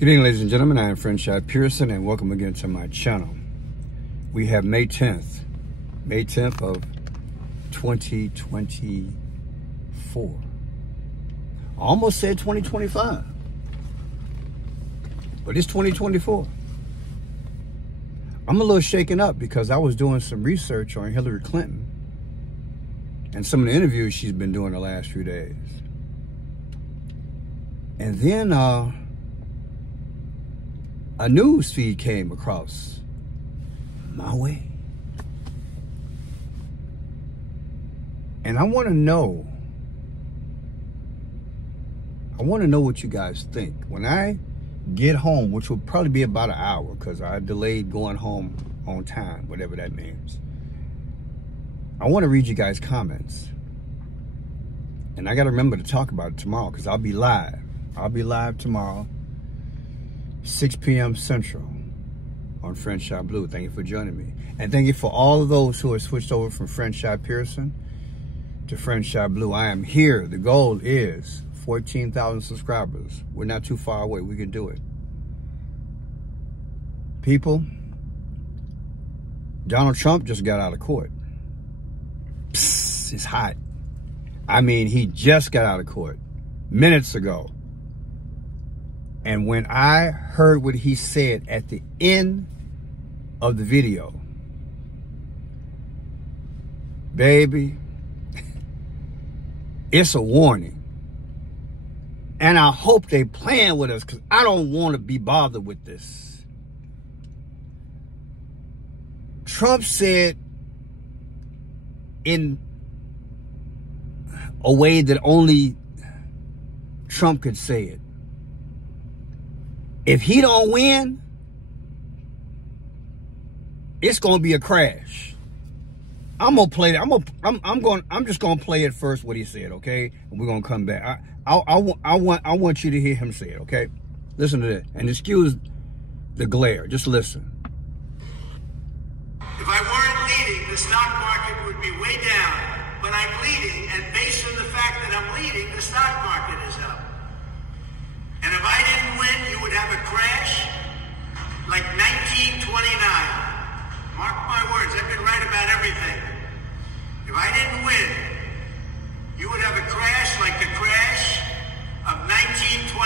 Good evening, ladies and gentlemen. I am Friendship Pearson, and welcome again to my channel. We have May 10th of 2024. I almost said 2025, but it's 2024. I'm a little shaken up because I was doing some research on Hillary Clinton and some of the interviews she's been doing the last few days. And then a news feed came across my way. And I want to know what you guys think. When I get home, which will probably be about an hour because I delayed going home on time, whatever that means. I want to read you guys' comments. And I got to remember to talk about it tomorrow because I'll be live. I'll be live tomorrow, 6 p.m. Central on Friendship Blue. Thank you for joining me. And thank you for all of those who have switched over from Friendship Pearson to Friendship Blue. I am here. The goal is 14,000 subscribers. We're not too far away. We can do it. People, Donald Trump just got out of court. Psst, it's hot. I mean, he just got out of court minutes ago. And when I heard what he said at the end of the video, baby, it's a warning. And I hope they playing with us because I don't want to be bothered with this. Trump said in a way that only Trump could say it. If he don't win, it's gonna be a crash. I'm gonna play it. I'm just gonna play it first what he said, okay? And we're gonna come back. I want you to hear him say it, okay? Listen to this and excuse the glare. Just listen. If I weren't leading, the stock market would be way down. But I'm leading, and based on the fact that I'm leading, the stock market is up. And if I didn't win, you would have a crash like 1929. Mark my words, I've been right about everything. If I didn't win, you would have a crash like the crash of 1929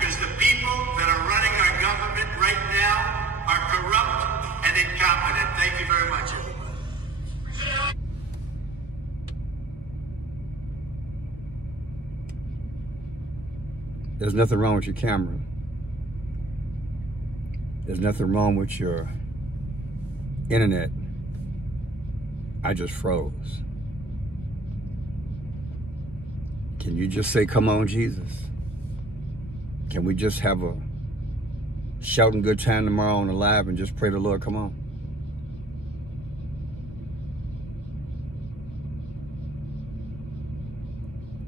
because the people that are running our government right now are corrupt and incompetent. Thank you very much, everybody. There's nothing wrong with your camera. There's nothing wrong with your internet. I just froze. Can you just say, come on, Jesus? Can we just have a shouting good time tomorrow on the live and just pray the Lord, come on?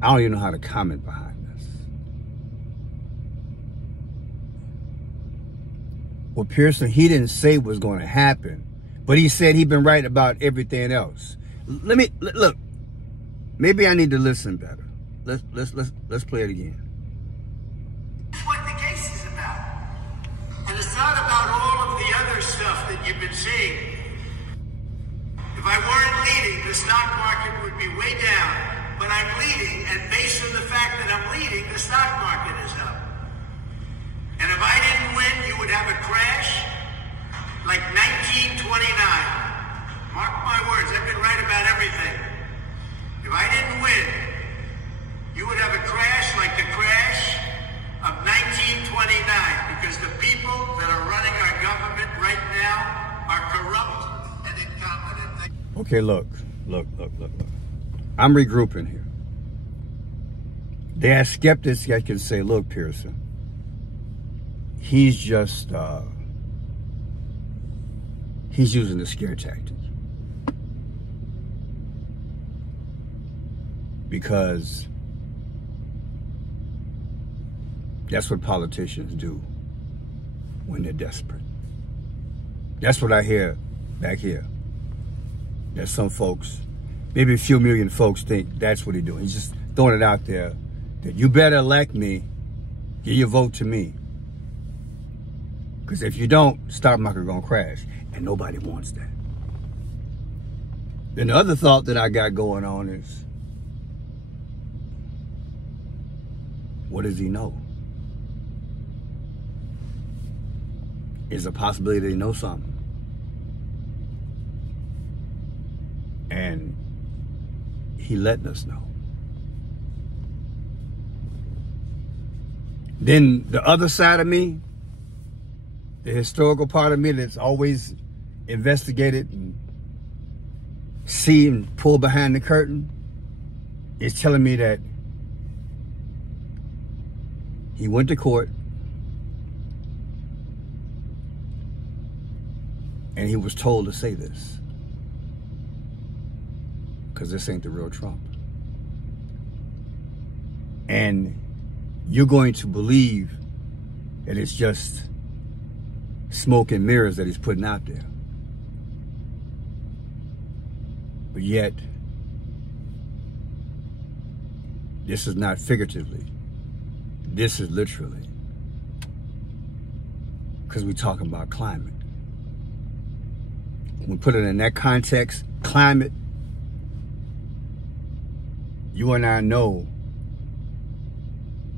I don't even know how to comment behind this. Well, Pearson, he didn't say what's going to happen, but he said he'd been right about everything else. Look. Maybe I need to listen better. Let's play it again. That's what the case is about, and it's not about all of the other stuff that you've been seeing. If I weren't leading, the stock market would be way down, but I'm leading, and based on the fact that I'm leading, the stock market is up. And if I didn't win, you would have a crash like 1929. Mark my words, I've been right about everything. If I didn't win, you would have a crash like the crash of 1929 because the people that are running our government right now are corrupt and incompetent. Okay, look. I'm regrouping here. There are skeptics that can say, look, Pearson, he's just, he's using the scare tactic. Because that's what politicians do when they're desperate. That's what I hear back here. That some folks, maybe a few million folks think that's what he's doing. He's just throwing it out there that you better elect me, give your vote to me. Because if you don't, stock market gonna crash. And nobody wants that. Then the other thought that I got going on is, what does he know? Is a possibility that he knows something. And he letting us know. Then the other side of me, the historical part of me that's always investigated and see and pull behind the curtain, is telling me that he went to court and he was told to say this. Because this ain't the real Trump. And you're going to believe that it's just smoke and mirrors that he's putting out there. But yet, this is not figuratively. This is literally. Because we're talking about climate. When we put it in that context, climate, you and I know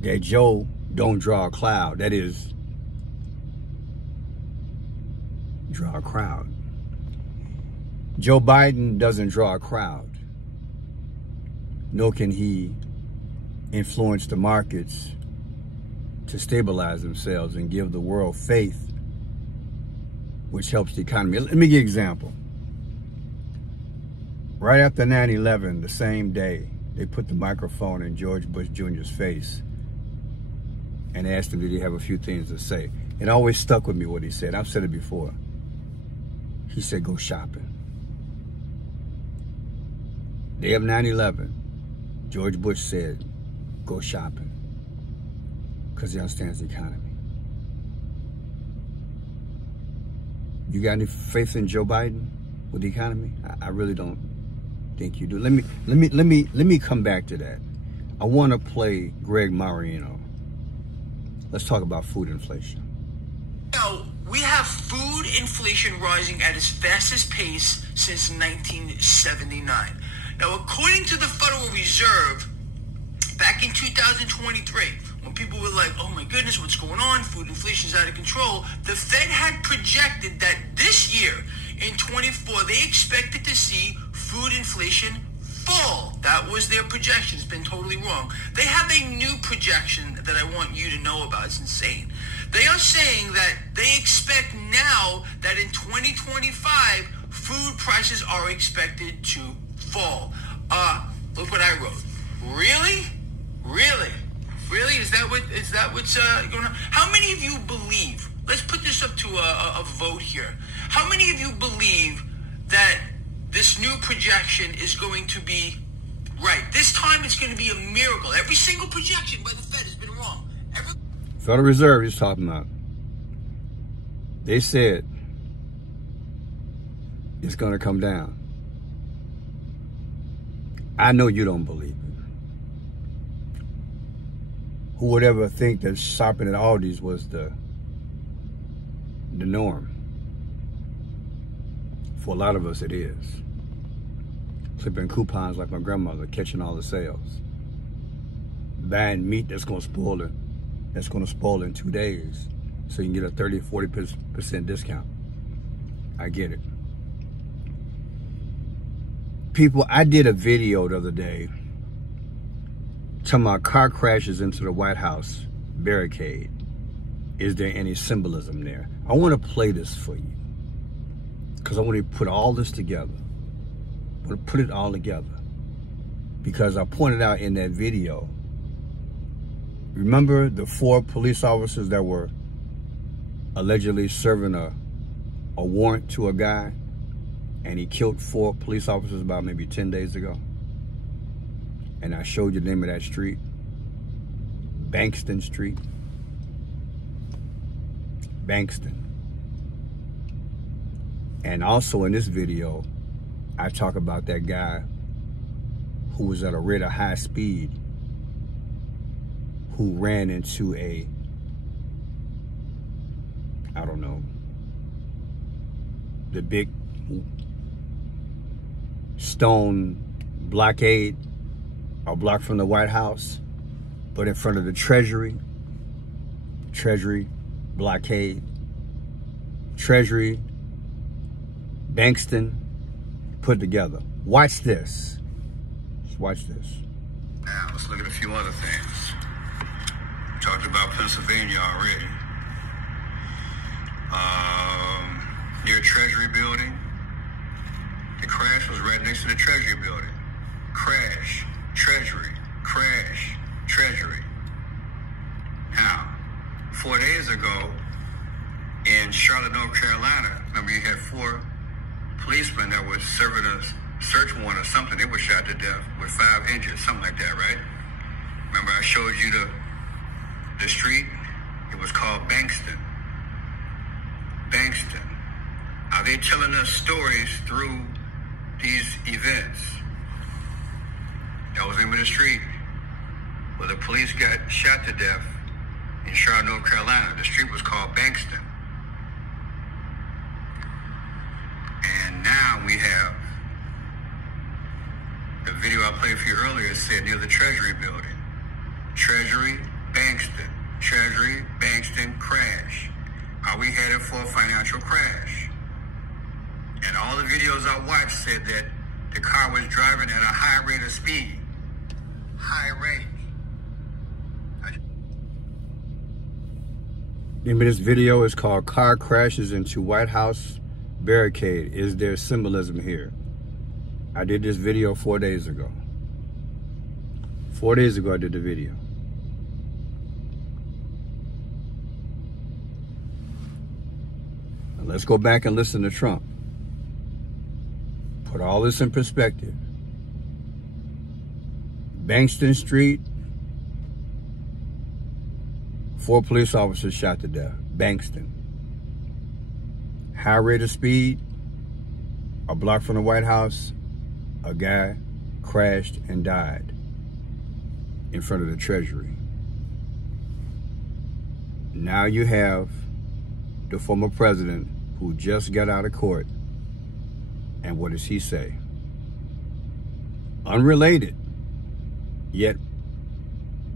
that Joe don't draw a cloud. That is, draw a crowd. Joe Biden doesn't draw a crowd. Nor can he influence the markets to stabilize themselves and give the world faith, which helps the economy. Let me give you an example. Right after 9/11, the same day, they put the microphone in George Bush Jr.'s face and asked him, did he have a few things to say? It always stuck with me what he said. I've said it before. He said, go shopping. Day of 9/11, George Bush said, go shopping. Because he understands the economy. You got any faith in Joe Biden with the economy? I really don't think you do. Let me come back to that. I want to play Greg Mariano. Let's talk about food inflation. Now, we have food inflation rising at its fastest pace since 1979. Now, according to the Federal Reserve, back in 2023, when people were like, oh my goodness, what's going on? Food inflation is out of control. The Fed had projected that this year, in 24, they expected to see food inflation fall. That was their projection. It's been totally wrong. They have a new projection that I want you to know about. It's insane. They are saying that they expect now that in 2025, food prices are expected to fall. Look what I wrote. Really? Really? Really? Is that what's going on? How many of you believe, let's put this up to a vote here. How many of you believe that this new projection is going to be right? This time it's going to be a miracle. Every single projection by the Fed has been wrong. Federal Reserve is talking about. They said it's going to come down. I know you don't believe it. Who would ever think that shopping at Aldi's was the norm? For a lot of us, it is. Clipping coupons like my grandmother, catching all the sales. Buying meat that's going to spoil it. That's going to spoil in 2 days. So you can get a 30 or 40% discount. I get it. People, I did a video the other day talking about car crashes into the White House barricade. Is there any symbolism there? I want to play this for you because I want to put all this together. I want to put it all together because I pointed out in that video, remember the 4 police officers that were allegedly serving a warrant to a guy and he killed 4 police officers about maybe 10 days ago? And I showed you the name of that street, Bankston Street. Bankston. And also in this video, I talk about that guy who was at a rate of high speed, who ran into a I don't know, the big stone blockade or block from the White House, but in front of the Treasury blockade, Treasury, Bankston put together. Watch this. Just watch this. Now, let's look at a few other things. We talked about Pennsylvania already. Near Treasury building. The crash was right next to the Treasury building. Crash, Treasury, crash, Treasury. Now, 4 days ago in Charlotte, North Carolina, remember you had 4 policemen that were serving a search warrant or something. They were shot to death with 5 injured, something like that, right? Remember I showed you the street? It was called Bankston. Bankston. Are they telling us stories through these events? That was the name of the street where the police got shot to death in Charlotte, North Carolina. The street was called Bankston. And now we have the video I played for you earlier said near the Treasury building. Treasury, Bankston. Treasury, Bankston, crash. Are we headed for a financial crash? And all the videos I watched said that the car was driving at a high rate of speed. High rate. The name of this video is called Car Crashes into White House Barricade. Is there symbolism here? I did this video 4 days ago. 4 days ago I did the video. Now let's go back and listen to Trump. Put all this in perspective. Bankston Street, 4 police officers shot to death. Bankston. High rate of speed, a block from the White House, a guy crashed and died in front of the Treasury. Now you have the former president who just got out of court. And what does he say? Unrelated, yet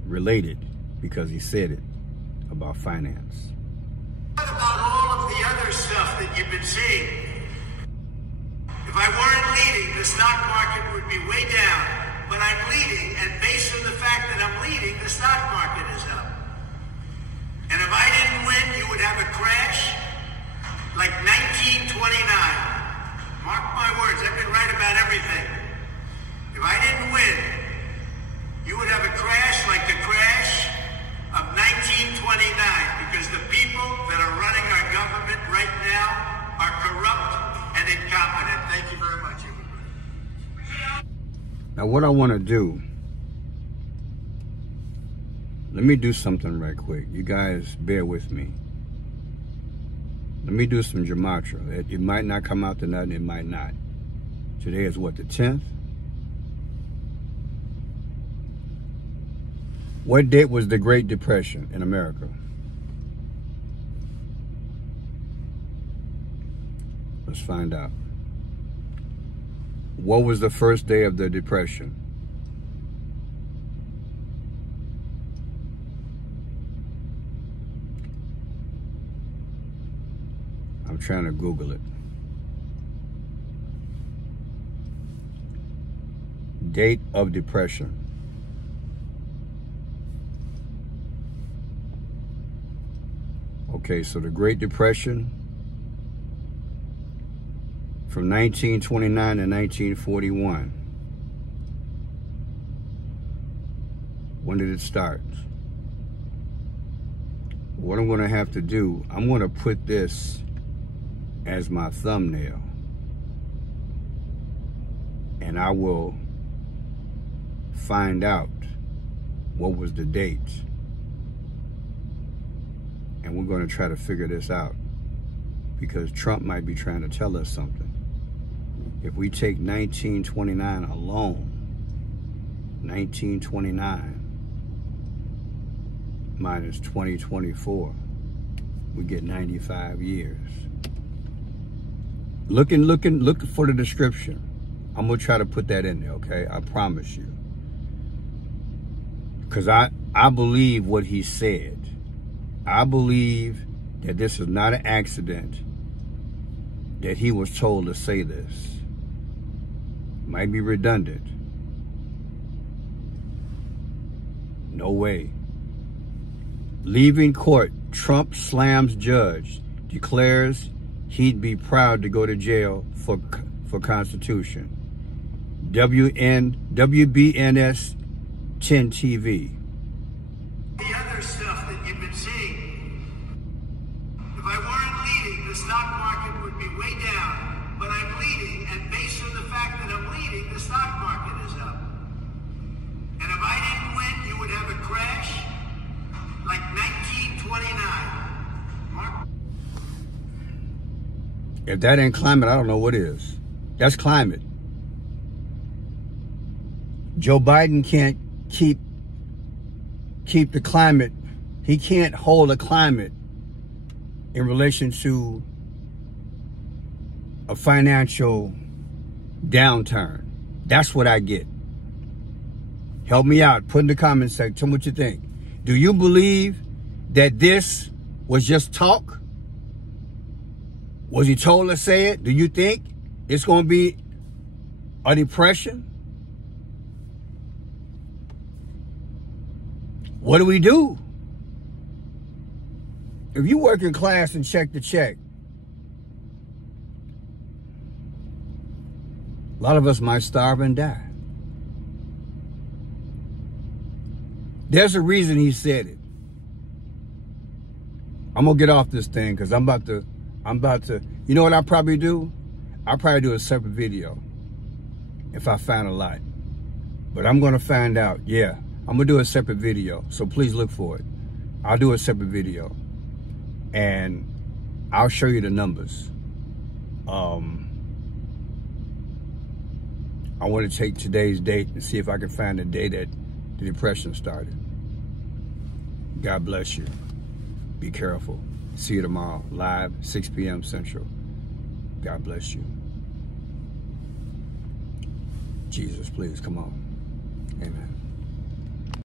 related, because he said it about finance. What about all of the other stuff that you've been seeing? If I weren't leading, the stock market would be way down. But I'm leading, and based on the fact that I'm leading, the stock market is up. And if I didn't win, you would have a crash like 1929. Mark my words, I've been right about everything. If I didn't win, you would have a crash like the crash of 1929, because the people that are running our government right now are corrupt and incompetent. Thank you very much, everybody. Now what I want to do, let me do something right quick. You guys bear with me. Let me do some gematria. It might not come out to nothing, it might not. Today is what, the 10th? What date was the Great Depression in America? Let's find out. What was the first day of the Depression? I'm trying to Google it. Date of Depression. Okay, so the Great Depression from 1929 to 1941. When did it start? What I'm going to have to do, I'm going to put this as my thumbnail, and I will find out what was the date, and we're going to try to figure this out, because Trump might be trying to tell us something. If we take 1929 alone, 1929 minus 2024, we get 95 years. Looking for the description. I'm gonna try to put that in there, okay? I promise you. Because I believe what he said. I believe that this is not an accident, that he was told to say this. Might be redundant. No way. Leaving court, Trump slams judge, declares he'd be proud to go to jail for Constitution. WBNS 10 TV. The other stuff that you've been seeing. If I weren't leading, the stock market would be way down. But I'm leading, and based on the fact that I'm leading, the stock market is up. And if I didn't win, you would have a crash like 1929. Mark? If that ain't climate, I don't know what is. That's climate. Joe Biden can't keep the climate. He can't hold a climate in relation to a financial downturn. That's what I get. Help me out. Put in the comments section. Tell me what you think. Do you believe that this was just talk? Was he told to say it? Do you think it's going to be a depression? What do we do? If you work in class and check the check, a lot of us might starve and die. There's a reason he said it. I'm gonna get off this thing because I'm about to, you know what I'll probably do? I'll probably do a separate video if I find a lot. But I'm gonna find out, yeah. I'm gonna do a separate video, so please look for it. I'll do a separate video and I'll show you the numbers. I want to take today's date and see if I can find the day that the depression started. God bless you. Be careful. See you tomorrow, live, 6 p.m. Central. God bless you. Jesus, please, come on. Amen.